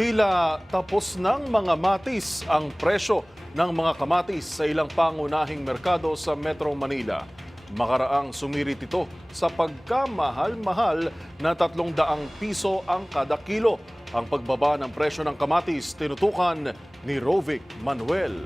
Tila tapos ng mga matis ang presyo ng mga kamatis sa ilang pangunahing merkado sa Metro Manila. Makaraang sumirit ito sa pagkamahal-mahal na 300 piso ang kada kilo. Ang pagbaba ng presyo ng kamatis tinutukan ni Rovic Manuel.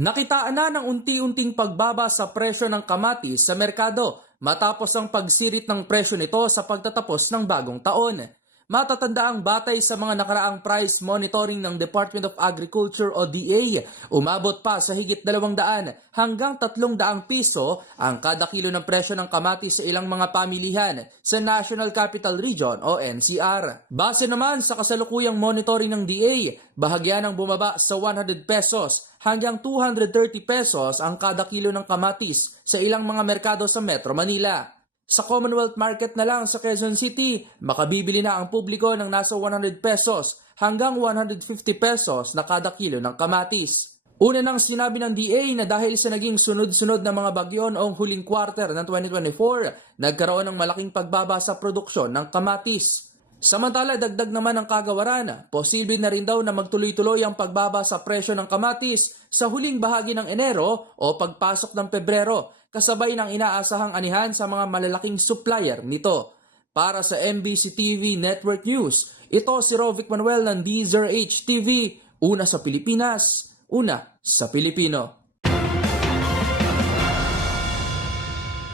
Nakitaan na ng unti-unting pagbaba sa presyo ng kamatis sa merkado matapos ang pagsirit ng presyo nito sa pagtatapos ng bagong taon. Matatandaang batay sa mga nakaraang price monitoring ng Department of Agriculture o DA, umabot pa sa higit 200 hanggang 300 piso ang kada kilo ng presyo ng kamatis sa ilang mga pamilihan sa National Capital Region o NCR. Base naman sa kasalukuyang monitoring ng DA, bahagyan ang bumaba sa 100 pesos hanggang 230 pesos ang kada kilo ng kamatis sa ilang mga merkado sa Metro Manila. Sa Commonwealth Market na lang sa Quezon City, makabibili na ang publiko ng nasa 100 pesos hanggang 150 pesos na kada kilo ng kamatis. Una nang sinabi ng DA na dahil sa naging sunod-sunod na mga bagyo noong huling quarter ng 2024, nagkaroon ng malaking pagbaba sa produksyon ng kamatis. Samantala, dagdag naman ng kagawaran, posible na rin daw na magtuloy-tuloy ang pagbaba sa presyo ng kamatis sa huling bahagi ng Enero o pagpasok ng Pebrero, kasabay ng inaasahang anihan sa mga malalaking supplier nito. Para sa MBC TV Network News, ito si Rovic Manuel ng DZRH TV, una sa Pilipinas, una sa Pilipino.